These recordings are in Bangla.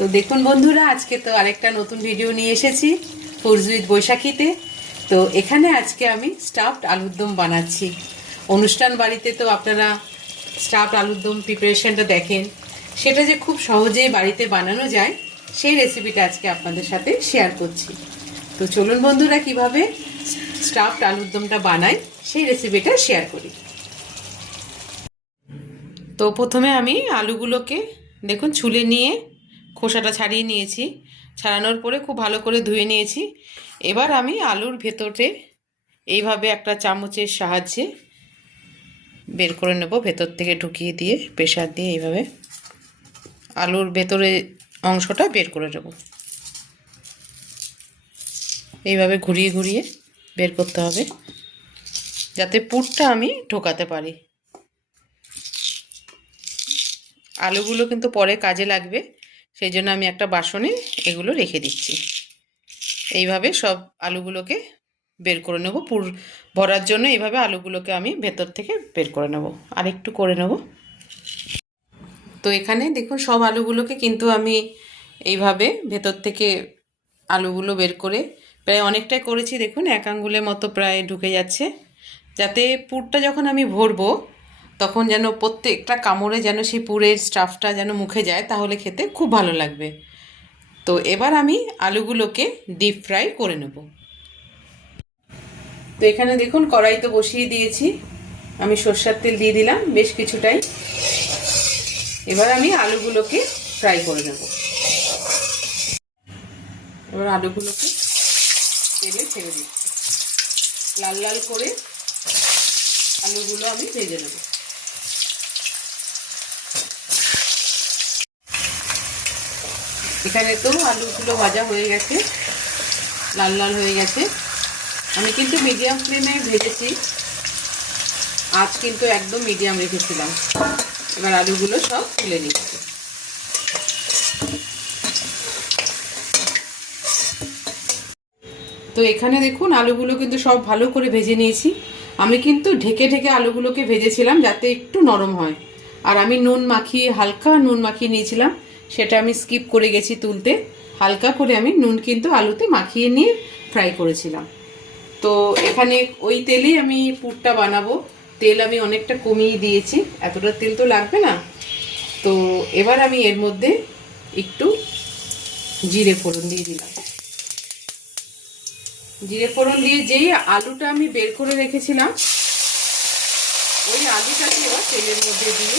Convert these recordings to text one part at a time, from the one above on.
তো দেখুন বন্ধুরা, আজকে তো আরেকটা নতুন ভিডিও নিয়ে এসেছি ফুরজুইদ বৈশাখীতে। তো এখানে আজকে আমি স্টাফড আলুর দম বানাচ্ছি। অনুষ্ঠান বাড়িতে তো আপনারা স্টাফড আলুর দম প্রিপারেশনটা দেখেন। সেটা যে খুব সহজেই বাড়িতে বানানো যায়, সেই রেসিপিটা আজকে আপনাদের সাথে শেয়ার করছি। তো চলুন বন্ধুরা, কীভাবে স্টাফড আলুর দমটা বানাই, সেই রেসিপিটা শেয়ার করি। তো প্রথমে আমি আলুগুলোকে, দেখুন, ছুলে নিয়ে খোসাটা ছাড়িয়ে নিয়েছি। ছাড়ানোর পরে খুব ভালো করে ধুয়ে নিয়েছি। এবার আমি আলুর ভেতরে এইভাবে একটা চামচের সাহায্যে বের করে নেব, ভেতর থেকে ঢুকিয়ে দিয়ে প্রেশার দিয়ে এইভাবে আলুর ভেতরে অংশটা বের করে নেব। এইভাবে ঘুরিয়ে ঘুরিয়ে বের করতে হবে, যাতে পুরটা আমি ঢোকাতে পারি। আলুগুলো কিন্তু পরে কাজে লাগবে। সেই জন্য আমি একটা বাসনে এগুলো রেখে দিচ্ছি। এইভাবে সব আলুগুলোকে বের করে নেব। পুর ভরার জন্য এইভাবে আলুগুলোকে আমি ভেতর থেকে বের করে নেব। আর একটু করে নেব। তো এখানে দেখুন, সব আলুগুলোকে কিন্তু আমি এইভাবে ভেতর থেকে আলুগুলো বের করে প্রায় অনেকটাই করেছি। দেখুন, এক আঙ্গুলের মতো প্রায় ঢুকে যাচ্ছে। যাতে পুরটা যখন আমি ভরবো তখন যেন প্রত্যেকটা কামড়ে যেন সেই পুরের স্টাফটা যেন মুখে যায়, তাহলে খেতে খুব ভালো লাগবে। তো এবার আমি আলুগুলোকে ডিপ ফ্রাই করে নেব। তো এখানে দেখুন কড়াই তো বসিয়ে দিয়েছি। আমি সর্ষার তেল দিয়ে দিলাম বেশ কিছুটাই। এবার আমি আলুগুলোকে ফ্রাই করে নেব। এবার আলুগুলোকে তেলে ছেড়ে দিচ্ছি। লাল লাল করে আলুগুলো আমি ভেজে নেব। এখানে তো আলুগুলো ভাজা হয়ে গেছে, লাল লাল হয়ে গেছে। আমি কিন্তু মিডিয়াম ফ্লেমে ভেজেছি। আজ কিন্তু একদম মিডিয়াম রেখেছিলাম। এবার আলুগুলো সব তুলে নিচ্ছি। তো এখানে দেখুন, আলুগুলো কিন্তু সব ভালো করে ভেজে নিয়েছি। আমি কিন্তু ঢেকে ঢেকে আলুগুলোকে ভেজেছিলাম যাতে একটু নরম হয়। আর আমি নুন মাখিয়ে, হালকা নুন মাখিয়ে নিয়েছিলাম। সেটা আমি স্কিপ করে গেছি তুলতে। হালকা করে আমি নুন কিন্তু আলুতে মাখিয়ে নিয়ে ফ্রাই করেছিলাম। তো এখানে ওই তেলেই আমি পুরটা বানাবো। তেল আমি অনেকটা কমিয়ে দিয়েছি, এতটা তেল তো লাগবে না। তো এবার আমি এর মধ্যে একটু জিরে ফোড়ন দিয়ে দিলাম। জিরে ফোড়ন দিয়ে যেই আলুটা আমি বের করে রেখেছিলাম, ওই আলুটাকে এবার তেলের মধ্যে দিয়ে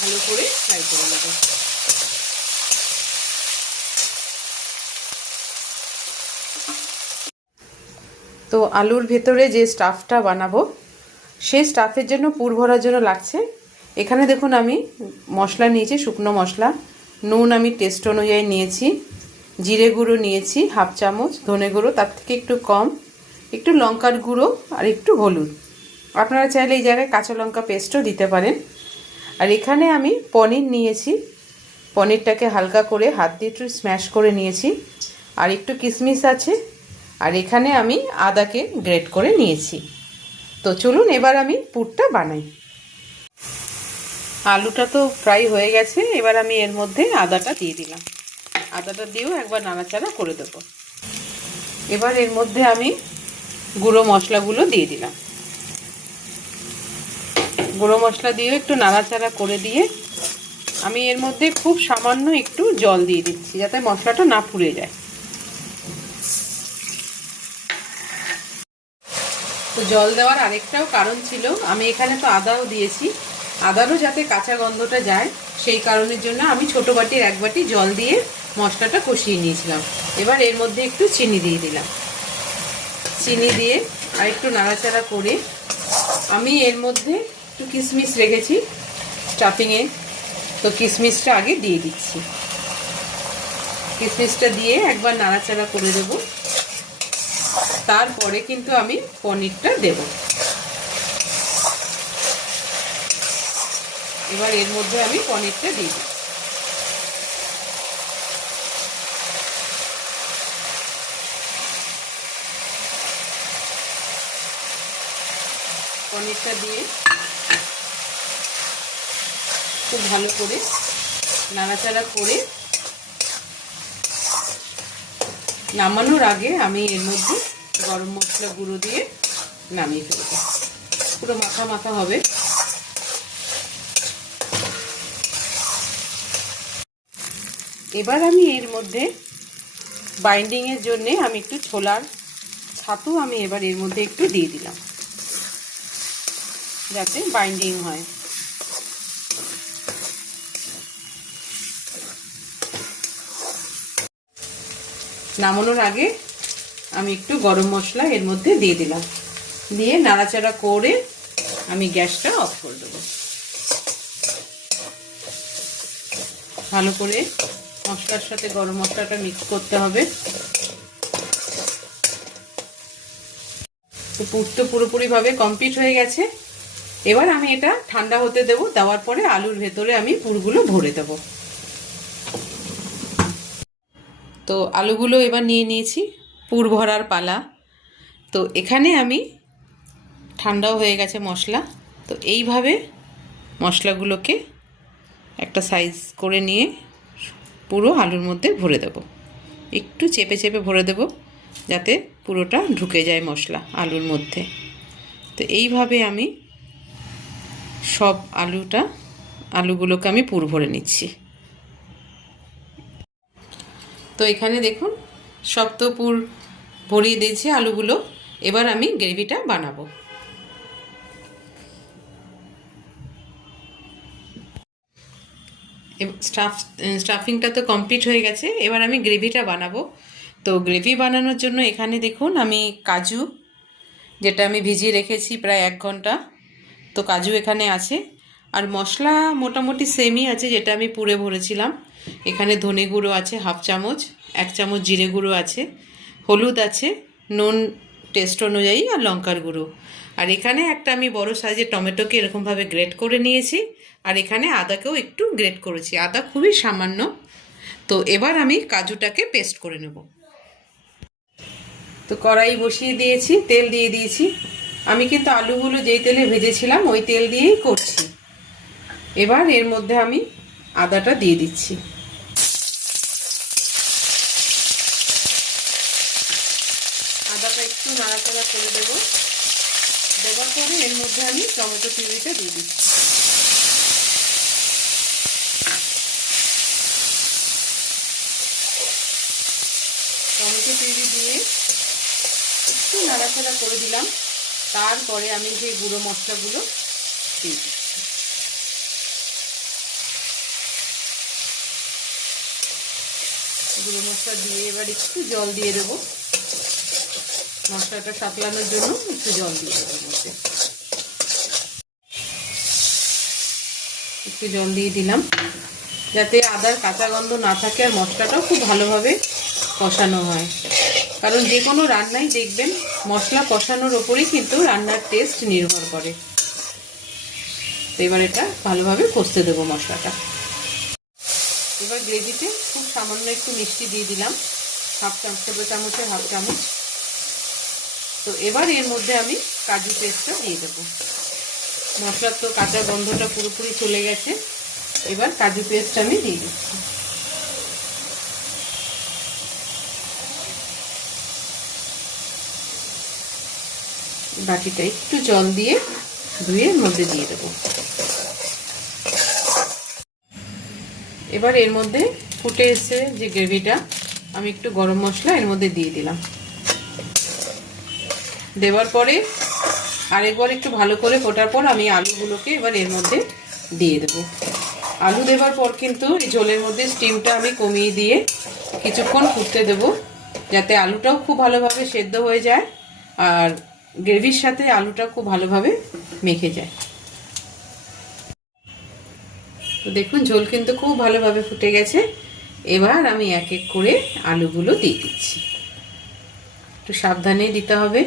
ভালো করে ফ্রাই করে নেব। তো আলুর ভেতরে যে স্টাফটা বানাবো, সেই স্টাফের জন্য পুর ভরার জন্য লাগছে। এখানে দেখুন আমি মশলা নিয়েছি, শুকনো মশলা। নুন আমি টেস্ট অনুযায়ী নিয়েছি, জিরে গুঁড়ো নিয়েছি, হাফ চামচ, ধনে গুঁড়ো, তার থেকে একটু কম, একটু লঙ্কার গুঁড়ো আর একটু হলুদ। আপনারা চাইলে এই জায়গায় কাঁচা লঙ্কা পেস্টও দিতে পারেন। আর এখানে আমি পনির নিয়েছি, পনিরটাকে হালকা করে হাত দিয়ে একটু স্ম্যাশ করে নিয়েছি। আর একটু কিশমিশ আছে আর এখানে আমি আদাকে গ্রেট করে নিয়েছি। তো চলুন এবার আমি পুরটা বানাই। আলুটা তো ফ্রাই হয়ে গেছে, এবার আমি এর মধ্যে আদাটা দিয়ে দিলাম। আদাটা দিয়েও একবার নাড়াচাড়া করে দেবো। এবার এর মধ্যে আমি গুঁড়ো মশলাগুলো দিয়ে দিলাম। গুঁড়ো মশলা দিয়েও একটু নাড়াচাড়া করে দিয়ে আমি এর মধ্যে খুব সামান্য একটু জল দিয়ে দিচ্ছি, যাতে মশলাটা না পুড়ে যায়। জল দেওয়ার আরেকটাও কারণ ছিল, আমি এখানে তো আদাও দিয়েছি। আদারও যাতে কাঁচা গন্ধটা যায়, সেই কারণের জন্য আমি ছোট বাটির এক বাটি জল দিয়ে মশলাটা কষিয়ে নিয়েছিলাম। এবার এর মধ্যে একটু চিনি দিয়ে দিলাম। চিনি দিয়ে আর একটু নাড়াচাড়া করে আমি এর মধ্যে একটু কিশমিশ রেখেছি। স্টাফিংয়ে তো কিশমিশটা আগে দিয়ে দিচ্ছি। কিশমিশটা দিয়ে একবার নাড়াচাড়া করে দেব। তারপরে কিন্তু আমি পনিরটা দেব। এবার এর মধ্যে আমি পনিরটা দিই। পনিরটা দিয়ে খুব ভালো করে নাড়াচাড়া করে নামানোর আগে আমি এর মধ্যে গরম মশলা গুঁড়ো দিয়ে নামিয়ে ফেলব। পুরো মাখা মাখা হবে। এবার আমি এর মধ্যে বাইন্ডিংয়ের জন্য আমি একটু ছোলার ছাতু আমি এবার এর মধ্যে একটু দিয়ে দিলাম। যাতে বাইন্ডিং হয়। নামানোর আগে আমি একটু গরম মশলা এর মধ্যে দিয়ে দিলাম। দিয়ে নাড়াচাড়া করে আমি গ্যাসটা অফ করে দেবো। ভালো করে মশলার সাথে গরম মশলাটা মিক্স করতে হবে। তো পুর তো পুরোপুরিভাবে কমপ্লিট হয়ে গেছে। এবার আমি এটা ঠান্ডা হতে দেব, দেওয়ার পরে আলুর ভেতরে আমি পুরগুলো ভরে দেব। তো আলুগুলো এবার নিয়ে নিয়েছি। পুর ভরার পালা। তো এখানে আমি ঠান্ডাও হয়ে গেছে মশলা। তো এইভাবে মশলাগুলোকে একটা সাইজ করে নিয়ে পুরো আলুর মধ্যে ভরে দেব। একটু চেপে চেপে ভরে দেব যাতে পুরোটা ঢুকে যায় মশলা আলুর মধ্যে। তো এইভাবে আমি সব আলুটা, আলুগুলোকে আমি পুর ভরে নিচ্ছি। তো এখানে দেখুন, সব তো পুর ভরিয়ে দিয়েছি আলুগুলো। এবার আমি গ্রেভিটা বানাবো। স্টাফ স্টাফিংটা তো কমপ্লিট হয়ে গেছে। এবার আমি গ্রেভিটা বানাবো। তো গ্রেভি বানানোর জন্য এখানে দেখুন আমি কাজু, যেটা আমি ভিজিয়ে রেখেছি প্রায় এক ঘণ্টা। তো কাজু এখানে আছে। আর মশলা মোটামুটি সেমই আছে, যেটা আমি পুড়ে ভরেছিলাম। এখানে ধনে গুঁড়ো আছে, হাফ চামচ, এক চামচ জিরে গুঁড়ো আছে। হলুদ আছে, নুন টেস্ট অনুযায়ী আর লঙ্কার গুঁড়ো। আর এখানে একটা আমি বড় সাইজের টমেটোকে এরকমভাবে গ্রেট করে নিয়েছি, আর এখানে আদাকেও একটু গ্রেট করেছি। আদা খুবই সামান্য। তো এবার আমি কাজুটাকে পেস্ট করে নেব। তো কড়াই বসিয়ে দিয়েছি, তেল দিয়ে দিয়েছি। আমি কিন্তু আলুগুলো যেই তেলে ভেজেছিলাম, ওই তেল দিয়েই করছি। এবার এর মধ্যে আমি আদাটা দিয়ে দিচ্ছি আদাটা একটু নাড়াচাড়া করে দেব। দেওয়ার পরে এর মধ্যে আমি টমেটো পিউরিটা দিয়ে দিচ্ছি। টমেটো পিউরি দিয়ে একটু নাড়াচাড়া করে দিলাম। তারপরে আমি যে গুঁড়ো মশলাগুলো দিয়ে দিচ্ছি। গুঁড়ো মশলা দিয়ে এবার একটু জল দিয়ে দেবো। মশলাটা সাতলানোর জন্য একটু জল দিয়ে দেবো মধ্যে। একটু জল দিয়ে দিলাম, যাতে আদার কাঁচা গন্ধ না থাকে আর মশলাটাও খুব ভালোভাবে কষানো হয়। কারণ যে কোনো রান্নাই দেখবেন, মশলা কষানোর ওপরেই কিন্তু রান্নার টেস্ট নির্ভর করে। তো এবার এটা ভালোভাবে কষতে দেবো মশলাটা। এবার গ্রেভিতে খুব সামান্য একটু মিষ্টি দিয়ে দিলাম, হাফ চামচ টেবিল চামচের হাফ চামচ। তো এবার এর মধ্যে আমি কাজু পেস্টটা দিয়ে দেবো। মশলার তো কাঁচা গন্ধটা পুরোপুরি চলে গেছে। এবার কাজু পেস্ট আমি দিয়ে দিচ্ছি। বাটিটা একটু জল দিয়ে ধুয়ে মধ্যে দিয়ে দেবো। এবার এর মধ্যে ফুটে এসে যে গ্রেভিটা, আমি একটু গরম মশলা এর মধ্যে দিয়ে দিলাম। দেওয়ার পরে আরেকবার একটু ভালো করে ফোটার পর আমি আলুগুলোকে এবার এর মধ্যে দিয়ে দেবো। আলু দেওয়ার পর কিন্তু এই ঝোলের মধ্যে স্টিমটা আমি কমিয়ে দিয়ে কিছুক্ষণ ফুটতে দেবো, যাতে আলুটাও খুব ভালোভাবে সেদ্ধ হয়ে যায় আর গ্রেভির সাথে আলুটা খুব ভালোভাবে মেখে যায়। তো দেখুন, ঝোল কিন্তু খুব ভালোভাবে ফুটে গেছে। এবার আমি এক এক করে আলুগুলো দিয়ে দিচ্ছি। একটু সাবধানে দিতে হবে।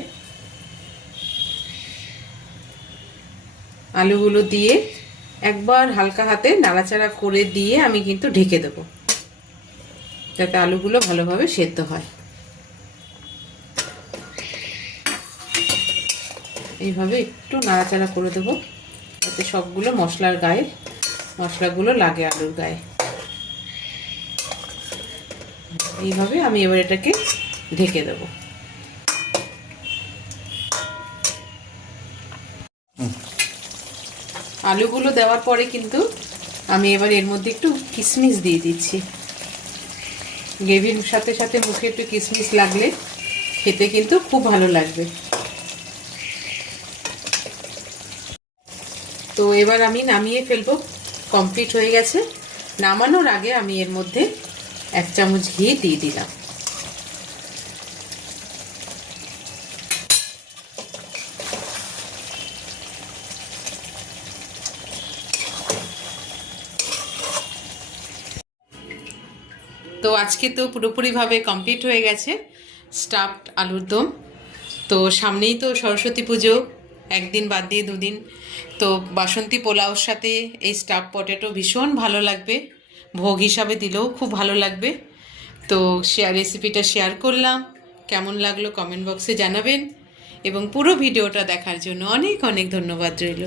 আলুগুলো দিয়ে একবার হালকা হাতে নাড়াচাড়া করে দিয়ে আমি কিন্তু ঢেকে দেবো। যাতে আলুগুলো ভালোভাবে সেদ্ধ হয়। এইভাবে একটু নাড়াচাড়া করে দেবো। যাতে সবগুলো মশলার গায়ে, মশলাগুলো লাগে আলুর গায়ে। এইভাবে আমি এবার এটাকে ঢেকে দেবো। আলুগুলো দেওয়ার পরে কিন্তু আমি এবার এর মধ্যে একটু কিশমিশ দিয়ে দিচ্ছি। গ্রেভির সাথে সাথে মুখে একটু কিশমিশ লাগলে খেতে কিন্তু খুব ভালো লাগবে। তো এবার আমি নামিয়ে ফেলব, কমপ্লিট হয়ে গেছে। নামানোর আগে আমি এর মধ্যে এক চামচ ঘি দিয়ে দিলাম। তো আজকে তো পুরোপুরিভাবে কমপ্লিট হয়ে গেছে স্টাফড আলুর দম। তো সামনেই তো সরস্বতী পুজো, একদিন বাদ দিয়ে দুদিন। তো বাসন্তী পোলাওর সাথে এই স্টাফ পটেটো ভীষণ ভালো লাগবে। ভোগ হিসাবে দিলেও খুব ভালো লাগবে। তো শেয়ার রেসিপিটা শেয়ার করলাম। কেমন লাগল কমেন্ট বক্সে জানাবেন। এবং পুরো ভিডিওটা দেখার জন্য অনেক অনেক ধন্যবাদ রইল।